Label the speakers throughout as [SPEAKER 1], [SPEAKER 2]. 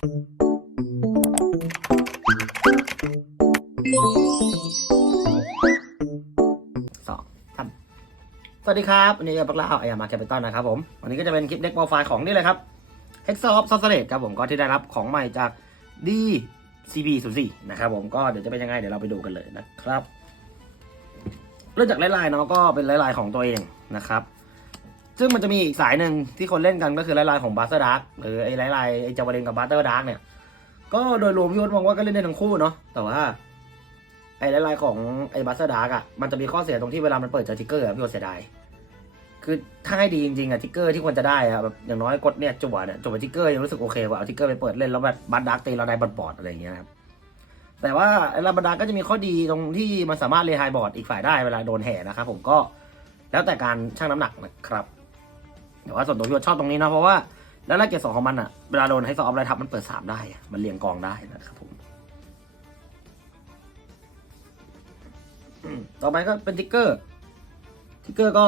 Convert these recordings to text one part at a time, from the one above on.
[SPEAKER 1] สองสามสวัสดีครับวันนี้เอปักล่าไอยามาแคปิตอลนะครับผม วันนี้ก็จะเป็นคลิปเด็กโปรไฟล์ของนี่เลยครับ h e x o f s o s s e r a t e ครับผมก็ที่ได้รับของใหม่จาก DCB 0 4นะครับผมก็เดี๋ยวจะเป็นยังไงเดี๋ยวเราไปดูกันเลยนะครับ เริ่มจากลน์ๆเนาะก็เป็นลน์ๆของตัวเองนะครับ ซึ่งมันจะมีอีกสายหนึ่งที่คนเล่นกันก็คือไลน์ของบัสเตอร์ดาร์กหรือไอ้ไลน์ไอ้จาวาเดนกับบัสเตอร์ดาร์กเนี่ย ก็โดยรวมพี่วุฒิมองว่าก็เล่นได้ทั้งคู่เนาะแต่ว่าไอ้ไลน์ของไอ้บัสเตอร์ดาร์กอะมันจะมีข้อเสียตรงที่เวลามันเปิดเจอทิกเกอร์พี่วุฒิเสียดายคือถ้าให้ดีจริงๆอะทิกเกอร์ที่ควรจะได้อะแบบอย่างน้อยกดเนี่ยจั่วเนี่ยจั่วทิกเกอร์ยังรู้สึกโอเคกว่าเอาทิกเกอร์ไปเปิดเล่นแล้วแบบบัตดาร์กตีเราได้บอดบอดอะไรอย่างเงี้ยครับแต่ว่าไอ้ลาบัดากก็จะมีข้อดีตรงที่มันสามารถเรียไฮบอร์ดอีกฝ่ายได้เวลาโดนแห่นะครับผมก็แล้วแต่การชั่งน้ำหนักนะครับ แต่ว่าส่วนตัวพี่ว่าชอบตรงนี้นะเพราะว่าแล้วแรกเกรดสองของมันอะเวลาโดนให้ซอฟอะไรทับมันเปิดสามได้ มันเรียงกองได้นะครับผมต่อไปก็เป็นทิกเกอร์ทิกเกอร์ก็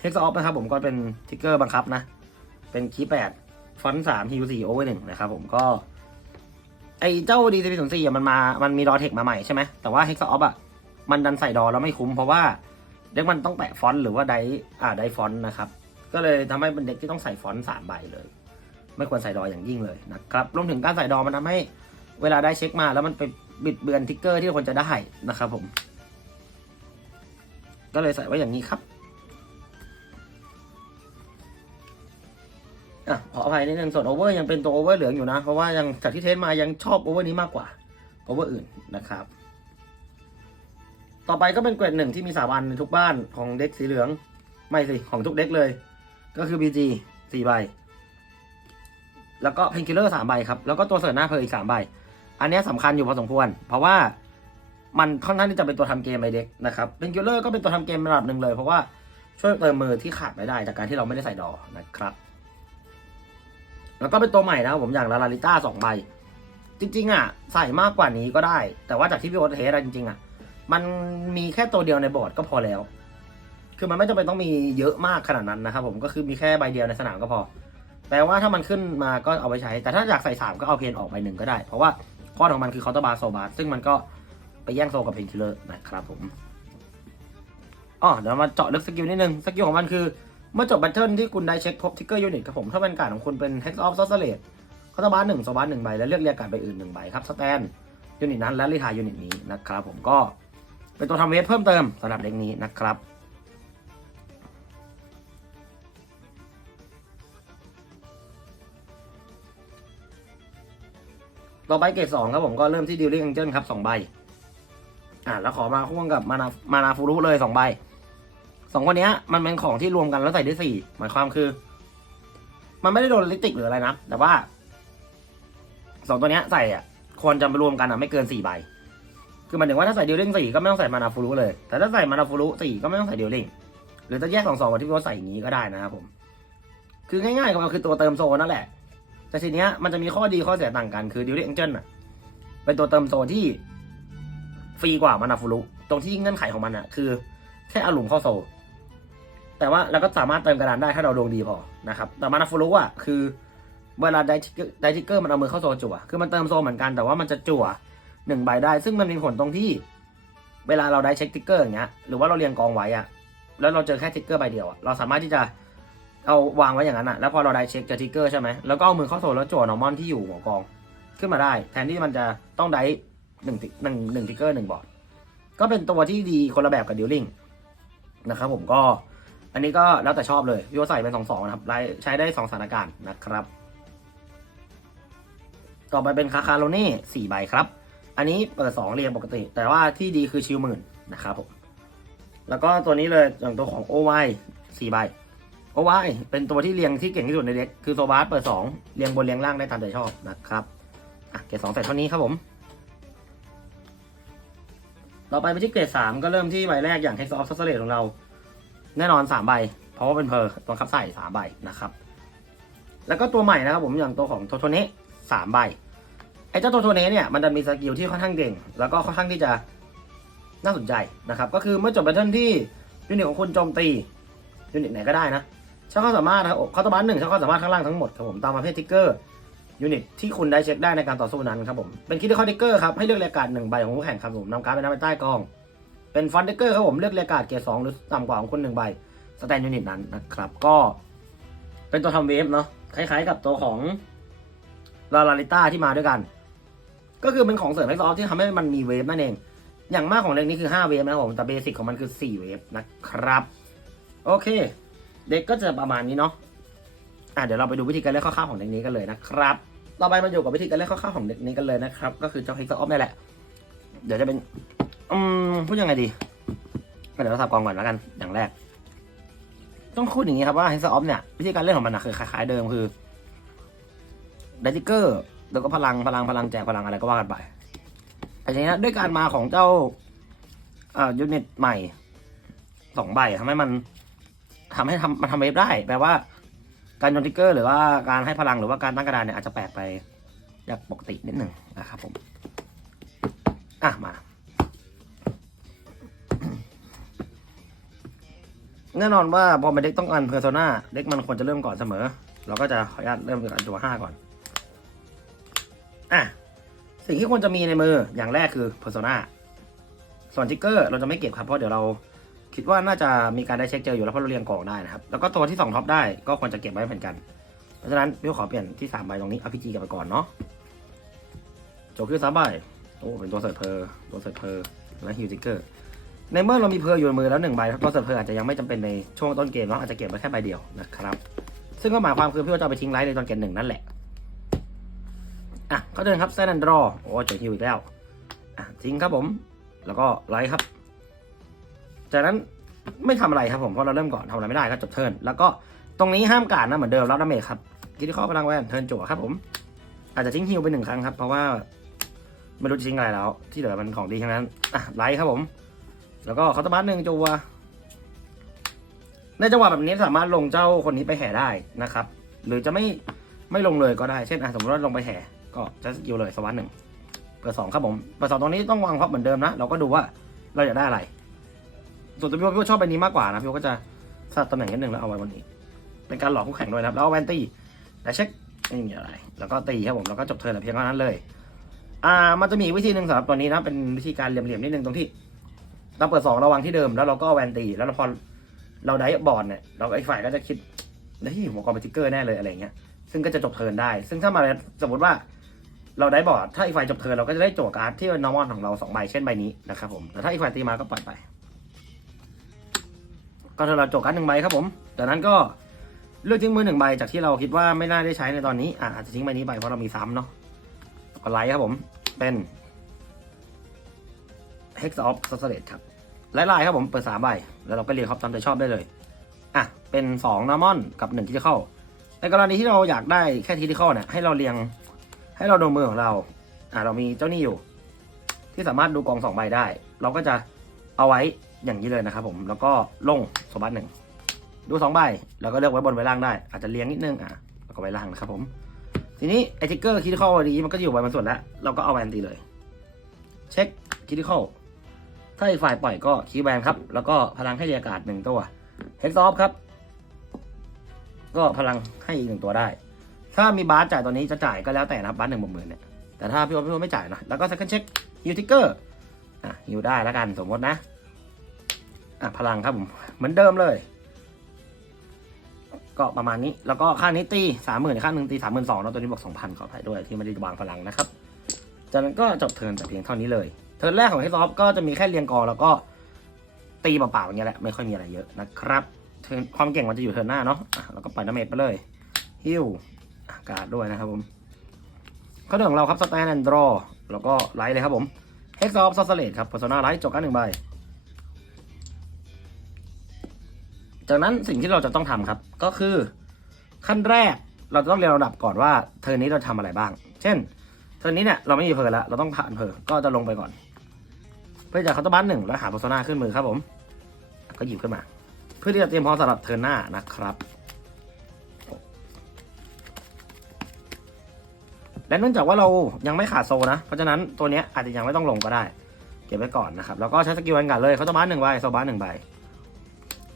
[SPEAKER 1] เฮกซ์ออฟนะครับผมก็เป็นทิกเกอร์บังคับนะ เป็นคีย์แปดฟอนต์สามฮิวสี่โอเวอร์หนึ่งนะครับผมก็ ไอเจ้าดีซีพีศูนย์สี่มันมา มันมีดอเทคมาใหม่ใช่ไหมแต่ว่าเฮกซ์ออฟอะมันดันใส่ดอแล้วไม่คุ้มเพราะว่าเด็กมันต้องแปะฟอนต์หรือว่าไดอ่าไดฟอนต์นะครับ ก็เลยทำให้เป็นเด็กที่ต้องใส่ฟอนต์สามใบเลย ไม่ควรใส่ดออย่างยิ่งเลยนะครับรวมถึงการใส่ดอมันทำให้เวลาได้เช็คมา แล้วมันไปบิดเบือนทิกเกอร์ที่ควรจะได้นะครับผม ก็เลยใส่ไว้อย่างนี้ครับอะขออภัยนิดนึงส่วนโอเวอร์ยังเป็นตัวโอเวอร์เหลืองอยู่นะ เพราะว่ายังจากที่เทสมายังชอบโอเวอร์นี้มากกว่าโอเวอร์อื่นนะครับ ต่อไปก็เป็นเกรดหนึ่งที่มีสามอันในทุกบ้านของเด็กสีเหลือง ไม่สิ ของทุกเด็กเลย ก็คือ BG สี่ใบ แล้วก็เพนคิลเลอร์สามใบครับ แล้วก็ตัวเสริร์หน้าเพลอีกสามใบ อันนี้ยสำคัญอยู่พอสมควร เพราะว่ามันค่อนข้างที่จะเป็นตัวทำเกมไอเด็กนะครับเพนคิลเลอร์ก็เป็นตัวทำเกมระดับหนึ่งเลย เพราะว่าช่วยเติมมือที่ขาดไม่ได้จากการที่เราไม่ได้ใส่ดอนะครับ แล้วก็เป็นตัวใหม่นะครับผมอย่างลาลาลิต้าสองใบ จริง ๆ อะ ใส่มากกว่านี้ก็ได้ แต่ว่าจากที่พี่โอ๊ตเทสจริงๆอะ มันมีแค่ตัวเดียวในบอร์ดก็พอแล้ว คือมันไม่จำเป็นต้องมีเยอะมากขนาดนั้นนะครับผมก็คือมีแค่ใบเดียวในสนามก็พอแปลว่าถ้ามันขึ้นมาก็เอาไปใช้ แต่ถ้าอยากใส่สามก็เอาเพนออกใบหนึ่งก็ได้ เพราะว่าข้อของมันคือคาน์ตบาร์โซบาร์ซึ่งมันก็ไปแย่งโซกับเพนคิลเลอร์นะครับผมอ๋อเดี๋ยวมาเจาะลึกสกิลนิดนึงสกิลของมันคือเมื่อจบแบทเทิลที่คุณได้เช็คพบทิกเกอร์ยูนิตครับผมถ้าเป็นการของคุณเป็น Hex of Sorcerer เขาจะบาร์หนึ่งโซบาร์หนึ่งใบแล้วเลือกเรียกการดใบอื่นหนึ่งใบครับสแตนยูนิตนั้นและรีทายยูนิตนี้นะครับผมก็เป็นตัวทำเวทเพิ่มเติมสำหรับเด็กนี้นะครับ ต่อไปเกรดสองครับผมก็เริ่มที่ดิวลิ่งแองเจิลครับสองใบ อ่าแล้วขอมาพ่วงกับมานามานาฟูรุเลยสองใบสองคนเนี้ยมันเป็นของที่รวมกันแล้วใส่ได้สี่หมายความคือ มันไม่ได้โดนลิติกหรืออะไรนะ แต่ว่าสองตัวเนี้ยใส่อะควรจะมารวมกันอะไม่เกินสี่ใบ คือมันถึงว่าถ้าใส่ดิวลิงสี่ก็ไม่ต้องใส่มานาฟูรุเลย แต่ถ้าใส่มานาฟูรุสี่ก็ไม่ต้องใส่ดิวลิงหรือจะแยกสองสองที่พี่ว่าใส่อย่างนี้ก็ได้นะครับผม คือง่ายๆก็คือตัวเติมโซนนั่นแหละ แต่ทีเนี้ยมันจะมีข้อดีข้อเสียต่างกันคือดิวลิงเจิลอะเป็นตัวเติมโซนที่ฟรีกว่ามานาฟูรุตรงที่เงื่อนไขของมันอะคือ แค่เอาหลุมเข้าโซ แต่ว่าเราก็สามารถเติมกระดานได้ถ้าเราดวงดีพอนะครับแต่มานาฟูรุอะคือเวลาได้ทิกเกอร์ได้ทิกเกอร์มันเอามือเข้าโซจั่วคือมันเติมโซเหมือนกันแต่ว่ามันจะจั่วหนึ่งใบได้ ซึ่งมันมีผลตรงที่ เวลาเราได้เช็คทิกเกอร์อย่างเงี้ยหรือว่าเราเรียงกองไว้อะแล้วเราเจอแค่ทิกเกอร์ใบเดียวอะเราสามารถที่จะ เอาวางไว้อย่างนั้นอะแล้วพอเราได้เช็คจอทิกเกอร์ใช่ไหมแล้วก็เอามือเข้าโซนแล้วจั่วนอร์มอนที่อยู่หัวกอง ขึ้นมาได้ แทนที่มันจะต้องได้หนึ่งหนึ่งหนึ่งทิกเกอร์หนึ่งบอร์ดก็เป็นตัวที่ดีคนละแบบกับดิวลิงนะครับผมก็อันนี้ก็แล้วแต่ชอบเลยพี่ว่าใส่เป็นสองสองนะครับใช้ได้สองสถานการณ์นะครับ ต่อไปเป็นคาคาโรเน่สี่ใบครับ อันนี้เปิดสองเรียงปกติ แต่ว่าที่ดีคือชิวหมื่นนะครับผมแล้วก็ตัวนี้เลยอย่างตัวของโอไวสี่ใบ โอไวเป็นตัวที่เรียงที่เก่งที่สุดในเด็กคือโซบาสเปิดสองเรียงบนเรียงล่างได้ตามใจชอบนะครับอะเกรดสองเสร็จเท่านี้ครับผม ต่อไปไปที่เกรดสามก็เริ่มที่ใบแรกอย่าง Hex of s o r c e r e r ของเรา แน่นอนสามใบ เพราะว่าเป็นเพอร์บังคับใส่สามใบนะครับ แล้วก็ตัวใหม่นะครับผมอย่างตัวของโทโทเนะสามใบไอ้เจ้าโทโทเนะเนี่ยมันจะมีสกิลที่ค่อนข้างเก่ง แล้วก็ค่อนข้างที่จะน่าสนใจนะครับ ก็คือเมื่อจบแบทเทิลที่ยูนิตของคุณโจมตียูนิตไหนก็ได้นะ ใช้ความสามารถนะครับเขาตบันหนึ่งใช้ความสามารถข้างล่างทั้งหมดครับผมตามประเภททิกเกอร์ยูนิตที่คุณได้เช็คได้ในการต่อสู้นั้นครับผมเป็นคิดที่คอเดเกอร์ครับให้เลือกเรียกการ์ดหนึ่งใบของคู่แข่งครับผมนำการ์ดไปนำไปใต้กอง เป็นฟอนเดเกอร์ครับผมเลือกเรียกการ์ดเกียร์สองหรือต่ำกว่าของคุณหนึ่งใบสแตนยูนิตนั้นนะครับก็เป็นตัวทำเวฟเนาะคล้ายๆ กับตัวของลาลาลิต้าที่มาด้วยกัน ก็คือเป็นของเสริมให้ซอฟที่ทำให้มันมีเวฟนั่นเอง อย่างมากของเด็กนี้คือ 5 เวฟนะครับผมแต่เบสิกของมันคือ 4 เวฟนะครับ โอเค เด็กก็จะประมาณนี้เนาะอะเดี๋ยวเราไปดูวิธีการเล่นคร่าวๆของเด็กนี้กันเลยนะครับต่อไปมาอยู่กับวิธีการเล่นคร่าวๆของเด็กนี้กันเลยนะครับ ก็คือเจ้าเฮกซ์ออฟนี่แหละ เดี๋ยวจะเป็นอืมพูดยังไงดีเดี๋ยวเราสับกองก่อนแล้วกันอย่างแรก ต้องพูดอย่างนี้ครับว่าเฮกซ์ออฟเนี่ยวิธีการเล่นของมันนะคือคล้ายๆเดิมคือไดติเกอร์แล้วก็พลังพลังพลังแจกพลังอะไรก็ว่ากันไปแต่ทีนี้ด้วยการมาของเจ้าอ่ายูนิตใหม่สองใบทำให้มัน ทำให้ทำมันทำเวฟได้ แปลว่า การโยนทิกเกอร์หรือว่าการให้พลังหรือว่าการตั้งกระดานเนี่ยอาจจะแปลกไปจากปกตินิดหนึ่งนะครับผม อะมาแน่นอนว่าพอเป็นเด็กต้องการเพอร์โซนาเด็กมันควรจะเริ่มก่อนเสมอ เราก็จะขออนุญาตเริ่มจากตัวห้าก่อน อะ สิ่งที่ควรจะมีในมืออย่างแรกคือ Persona ส่วนทิกเกอร์เราจะไม่เก็บครับเพราะเดี๋ยวเรา คิดว่าน่าจะมีการได้เช็คเจออยู่แล้วเพราะเราเรียงกล่องได้นะครับ แล้วก็ตัวที่ 2 ท็อปได้ก็ควรจะเก็บไว้เหมือนกัน เพราะฉะนั้นพี่ขอเปลี่ยนที่3ใบตรงนี้เอาพีจีกลับไปก่อนเนาะโจคือสามใบโอ้เป็นตัวเสิร์ฟเพอร์ตัวเสิร์ฟเพอร์และฮิวทิกเกอร์ในเมื่อเรามีเพอร์อยู่ในมือแล้วหนึ่งใบตัวเสิร์ฟเพอร์อาจจะยังไม่จำเป็นในช่วงต้นเกมเนาะอาจจะเก็บไว้แค่ใบเดียวนะครับซึ่งก็หมายความคือพี่ว่าจะเอาไปทิ้งไลท์ในตอนเกมหนึ่งนั่นแหละอะก็เดินครับเซนแอนดรอโอ้เจอฮิวอีกแล้วอะทิ้งครับผม แล้วก็ไลท์ครับ จากนั้นไม่ทำอะไรครับผมเพราะเราเริ่มก่อนทำอะไรไม่ได้ก็จบเทิร์นแล้วก็ตรงนี้ห้ามการนะเหมือนเดิมรับดาเมจครับคิดที่ข้อพลังแวนเทิร์นจั่วครับผม อาจจะทิ้งฮิวไปหนึ่งครั้งครับ เพราะว่าไม่รู้จะทิ้งอะไรแล้ว ที่เหลือมันของดีทั้งนั้นอะไลท์ครับผม แล้วก็คาร์ตบัสหนึ่งจั่วในจังหวะแบบนี้สามารถลงเจ้าคนนี้ไปแห่ได้นะครับ หรือจะไม่ไม่ลงเลยก็ได้เช่นอะสมมติว่าลงไปแห่ก็จะสกิลเลยสวัสดหนึ่งเปิดสองครับผมเปิดสองตรงนี้ต้องวางพ็อเหมือนเดิมนะเราก็ดูว่าเราอยากได้อะไร ส่วนตัวพี่ว่าพี่ว่าชอบใบนี้มากกว่านะพี่ว่าก็จะสลับตำแหน่งนิดนึงแล้วเอาไว้บนนี้ เป็นการหลอกคู่แข่งด้วยนะครับ แล้วเอาแวนตี้แต่เช็คไม่มีอะไร แล้วก็ตีครับผมแล้วก็จบเทิร์นแต่เพียงเท่านั้นเลย อ่า มันจะมีวิธีหนึ่งสำหรับตัวนี้นะเป็นวิธีการเหลี่ยมๆนิดนึงตรงที่เราเปิดสองราวางที่เดิมแล้วเราก็เอาแวนตีแล้วเราพอเราได้บอร์ดเนี่ยเราไอ้ฝ่ายก็จะคิดเฮ้ยหัวกองเป็นทิกเกอร์แน่เลยอะไรเงี้ยซึ่งก็จะจบเทิร์นได้ ซึ่งถ้ามาสมมติว่าเราได้บอร์ดถ้าอีกฝ่ายจบเทิร์นเราก็จะได้โจทย์การ์ดที่เป็น normal ของเราสองใบเช่นใบนี้นะครับผมแต่ถ้าอีกฝ่ายตีมาก็ปล่อยไป ก็ถ้าเราจทย์การ์ดหนึ่งใบครับผมจากนั้นก็เลือกทิ้งมือหนึ่งใบจากที่เราคิดว่าไม่น่าได้ใช้ในตอนนี้อะอาจจะทิ้งใบนี้ไปเพราะเรามีซ้ำเนาะก็ไลท์ครับผมเป็น Hex of s o c i e t ครับไล่ๆครับผมเปิดสามใบแล้วเราก็เรียงครับตามใจชอบได้เลยอะเป็นสองนอร์มอนกับหนึ่งที่จะเข้าในกรณีที่เราอยากได้แค่ทีที่เข้าเนี่ยให้เราเรียงให้เราดูมือของเราอะเรามีเจ้านี้อยู่ ที่สามารถดูกองสองใบได้ เราก็จะเอาไว้ อย่างนี้เลยนะครับผมแล้วก็ลงสมบัติหนึ่งดูสองใบแล้วก็เลือกไว้บนไว้ล่างได้ อาจจะเลี้ยงนิดนึงอะแล้วก็ไว้ล่างนะครับผม ทีนี้ไอทิกเกอร์คิดเข้าวันนี้มันก็อยู่ไว้บนส่วนแล้วเราก็เอาแวนตีเลย เช็คคิดเข้าถ้าอีกฝ่ายปล่อยก็คีย์แวนครับ แล้วก็พลังให้เรียการ์ดหนึ่งตัวเฮกซอฟครับ ก็พลังให้อีกหนึ่งตัวได้ ถ้ามีบาสจ่ายตัวนี้จะจ่ายก็แล้วแต่นะครับบาสหนึ่งหมื่นเนี่ยแต่ถ้าพี่ว่าพี่ว่าไม่จ่ายนะแล้วก็ second check ฮิวทิกเกอร์อะฮิวได้แล้วกันสมมตินะ อะพลังครับผม เหมือนเดิมเลย ก็ประมาณนี้ แล้วก็ค่านี้ตีสามหมื่นค่าหนึ่งตีสามหมื่นสองแล้วตัวนี้บอกสองพันขออภัยด้วยที่ไม่ได้วางพลังนะครับ จากนั้นก็จบเทิร์นแต่เพียงเท่านี้เลย เทิร์นแรกของเฮซอฟก็จะมีแค่เรียงกองแล้วก็ตีเปล่าๆอย่างเงี้ยแหละ ไม่ค่อยมีอะไรเยอะนะครับ เทิร์นความเก่งมันจะอยู่เทิร์นหน้าเนาะแล้วก็ปล่อยดาเมจไปเลย ฮิวอากาศด้วยนะครับผมข้อหนึ่งของเราครับสแตนแอนด์ดรอแล้วก็ไลท์เลยครับผมเฮกซ์ออฟซอสเลตครับ p พ r ร์ o นาไลท์จบกันหนึ่งใบ จากนั้นสิ่งที่เราจะต้องทำครับ ก็คือขั้นแรกเราจะต้องเรียนระดับก่อนว่าเทอร์นี้เราทำอะไรบ้าง เช่น เทอร์นี้เนี่ยเราไม่มีเพอร์แล้วเราต้องผ่านเพอร์ก็จะลงไปก่อน เพื่อจะเคาน์เตอร์บัสหนึ่งแล้วหา p พ r ร์ o นาขึ้นมือครับผม ก็หยิบขึ้นมา เพื่อที่จะเตรียมพร้อมสำหรับเทิร์หน้านะครับ และเนื่องจากว่าเรายังไม่ขาดโซนะ เพราะฉะนั้นตัวนี้อาจจะยังไม่ต้องลงก็ได้ เก็บไว้ก่อนนะครับ แล้วก็ใช้สกิลวันกันเลยเขาน์เตอร์บัสหนึ่งใบโซบัสหนึ่งใบ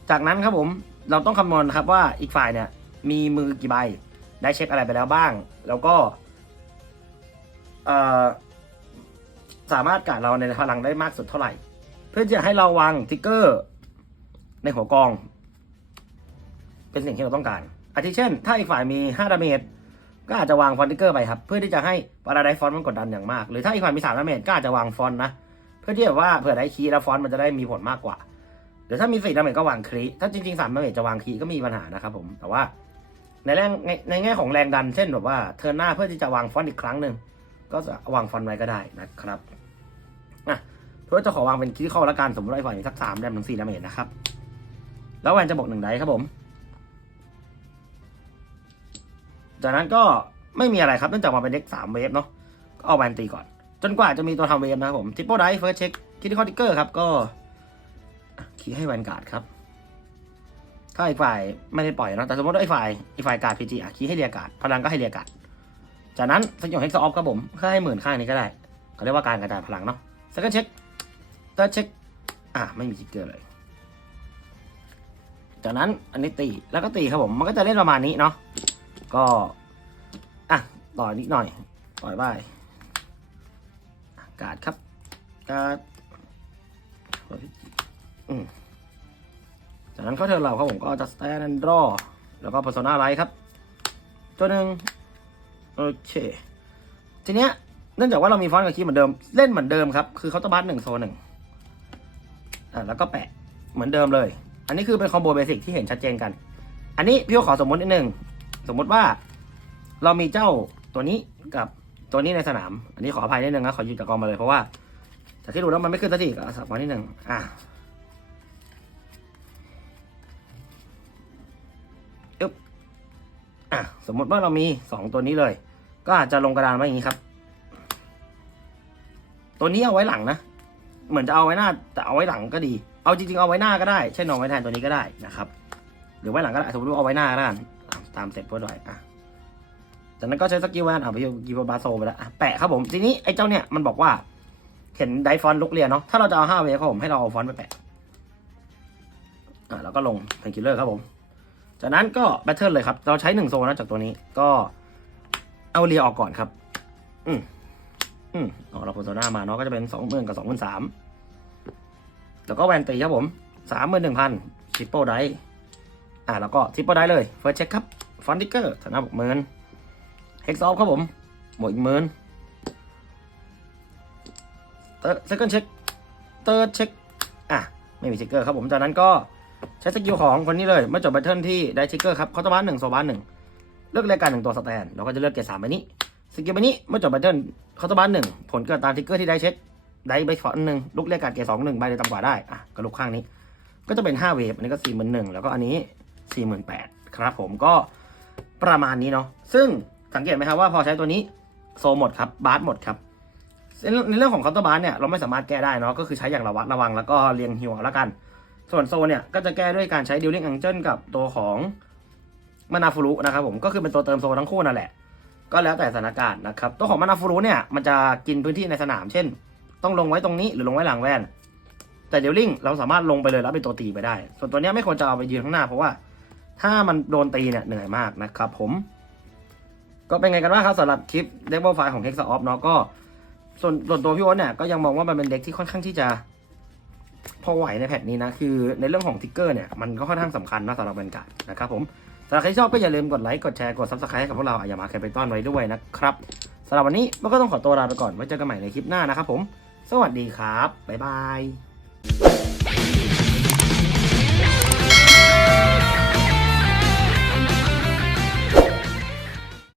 [SPEAKER 1] จากนั้นครับผมเราต้องคำนวณครับว่าอีกฝ่ายเนี่ยมีมือกี่ใบ ได้เช็คอะไรไปแล้วบ้าง แล้วก็สามารถการเราในพลังได้มากสุดเท่าไหร่ เพื่อจะให้เราวางทิกเกอร์ในหัวกอง เป็นสิ่งที่เราต้องการ อาทิเช่น ถ้าอีกฝ่ายมี 5 ดาเมจก็อาจจะวางฟอนติกเกอร์ไปครับ เพื่อที่จะให้ปาราไดฟอนต์มันกดดันอย่างมาก หรือถ้าอีกฝ่ายมี3ดาเมจก็อาจจะวางฟอนต์นะ เพื่อที่แบบว่าเผื่อได้คีแล้วฟอนต์มันจะได้มีผลมากกว่า หรือถ้ามี4ดาเมจก็วางครีถ้าจริงๆ3ดาเมจจะวางครีก็มีปัญหานะครับผม แต่ว่าในแรงในในแง่ของแรงดันเช่นแบบว่าเทิร์นหน้าเพื่อที่จะวางฟอนต์อีกครั้งหนึ่งก็จะวางฟอนต์ไว้ก็ได้นะครับอะเพื่อจะขอวางเป็นคิดข้อละกันสมมติว่าอีกฝ่ายมีสักสามแดมถึงสี่ดาเมจนะครับ แล้วแวนจะบวกหนึ่งไดครับผม จากนั้นก็ไม่มีอะไรครับเนื่องจากมาเป็นเด็กสามเวฟเนาะก็เอาแวนตีก่อน จนกว่าจะมีตัวทำเวฟนะครับผมทิปโปไดเฟิร์สเช็คคิดข้อทิกเกอร์ครับก็ คีย์ให้แวนการ์ดครับ ถ้าอีกฝ่ายไม่ได้ปล่อยเนาะแต่สมมติว่าอีกฝ่ายอีกฝ่ายการ์ดพีจีอะคีย์ให้เรียการ์ดพลังก็ให้เรียการ์ดจากนั้นสกิลเฮกซ์ออฟครับผมเพื่อให้หมื่นข้างนี้ก็ได้เขาเรียกว่าการกระจายพลังเนาะสกิลเช็คเตอร์เช็คอะไม่มีทิกเกอร์เลย จากนั้นอันนี้ตีแล้วก็ตีครับผมมันก็จะเล่นประมาณนี้เนาะก็อะต่อยนิดหน่อยต่อยไปอะการ์ดครับการ์ด จากนั้นเข้าเทิร์นเราครับผมก็จะสแตนด์รอแล้วก็ persona ไลท์ครับ ตัวหนึ่งโอเค ทีเนี้ยเนื่องจากว่าเรามีฟอนต์กับคีย์เหมือนเดิม เล่นเหมือนเดิมครับ คือเขาตบัสหนึ่งโซนหนึ่งอะแล้วก็แปะเหมือนเดิมเลย อันนี้คือเป็นคอมโบเบสิกที่เห็นชัดเจนกัน อันนี้พี่ขอสมมตินิดนึงสมมติว่า เรามีเจ้าตัวนี้กับตัวนี้ในสนาม อันนี้ขออภัยนิดนึงนะขอหยุดจากกองมาเลยเพราะว่าจากที่ดูแล้วมันไม่ขึ้นสักทีก็สักมานิดนึงอะ อะสมมติว่าเรามีสองตัวนี้เลย ก็อาจจะลงกระดานไว้อย่างนี้ครับ ตัวนี้เอาไว้หลังนะ เหมือนจะเอาไว้หน้าแต่เอาไว้หลังก็ดี เอาจริงๆเอาไว้หน้าก็ได้เช่นเอาไว้แทนตัวนี้ก็ได้นะครับ หรือไว้หลังก็ได้สมมติว่าเอาไว้หน้าก็ได้ตามเสร็จเพื่อด้วยอะจากนั้นก็ใช้สกิลแวนเอะไปกิวบาโซไปแล้วอะแปะครับผมทีนี้ไอ้เจ้าเนี่ยมันบอกว่าเห็นไดฟอนลุกเรียนเนาะถ้าเราจะเอาห้าเวฟครับผมให้เราเอาฟอนไปแปะอะแล้วก็ลงเพนคิลเลอร์ครับผม จากนั้นก็แบทเทิลเลยครับ เราใช้หนึ่งโซนนะจากตัวนี้ก็เอาเรียออกก่อนครับ อืมอืมอ๋อเราโคโซน่ามาเนาะก็จะเป็นสองหมื่นกับสองหมื่นสามแล้วก็แวนตีครับผมสามหมื่นหนึ่งพันชิปโปไดอ่าแล้วก็ทิปโปไดเลยเฟิร์สเช็คครับฟอนติเกอร์ฐานะบวกหมื่นเฮกซ์ออฟครับผมบวกอีกหมื่นเตอร์เซคันด์เช็คเตอร์เช็คอะไม่มีทิกเกอร์ครับผมจากนั้นก็ ใช้สกิลของคนนี้เลย เมื่อจบแบทเทิลที่ได้ทิกเกอร์ครับเขาจะบ้านหนึ่งโซบ้านหนึ่งเลือกรายการหนึ่งตัวสแตนเราก็จะเลือกเกรดสามไปนี้สกิลไปนี้เมื่อจบแบทเทิลเคาน์เตอร์บาร์หนึ่งผลเกิดตามทิกเกอร์ที่ได้เช็คได้ใบฟอนหนึ่งลุกเรียกการเกรดสองหนึ่งใบเลยต่ำกว่าได้อะก็ลุกข้างนี้ ก็จะเป็นห้าเวฟอันนี้ก็สี่หมื่นหนึ่งแล้วก็อันนี้สี่หมื่นแปดครับผมก็ประมาณนี้เนาะซึ่งสังเกตไหมครับว่าพอใช้ตัวนี้โซหมดครับบาร์หมดครับในเรื่องของเคาน์เตอร์บาร์เนี่ยเราไม่สามารถแก้ได้เนาะก็คือใช้อย่างระวัดระวังแล้วก็เรียงฮิวเอาละกัน ส่วนโซเนี่ยก็จะแก้ด้วยการใช้ดิวลิงอังเจิลกับตัวของมานาฟูรุนะครับผมก็คือเป็นตัวเติมโซทั้งคู่นั่นแหละ ก็แล้วแต่สถานการณ์นะครับ ตัวของมานาฟูรุเนี่ยมันจะกินพื้นที่ในสนาม เช่น ต้องลงไว้ตรงนี้หรือลงไว้หลังแว่น แต่เดยวลิงเราสามารถลงไปเลยแล้วเป็นตัวตีไปได้ ส่วนตัวเนี้ยไม่ควรจะเอาไปยืนข้างหน้าเพราะว่า ถ้ามันโดนตีเนี่ยเหนื่อยมากนะครับผม ก็เป็นไงกันบ้างครับสำหรับคลิปเด็กบลไฟของ Hex Off เนาะก็ส่วนส่วนตัวพี่วอนเนี่ยก็ยังมองว่ามันเป็นเด็กที่ค่อนข้างที่จะ พอไหวในแพทนี้นะ คือในเรื่องของทิกเกอร์เนี่ย มันก็ค่อนข้างสำคัญนะสำหรับแวนการ์ดนะครับผมสำหรับใครชอบก็อย่าลืมกดไลค์กดแชร์กดซับสไครต์ให้กับพวกเราอย่ามาแคปไปต้อนไว้ด้วยนะครับสำหรับวันนี้เราก็ต้องขอตัวลาไปก่อนไว้เจอกันใหม่ในคลิปหน้านะครับผม สวัสดีครับบ๊ายบาย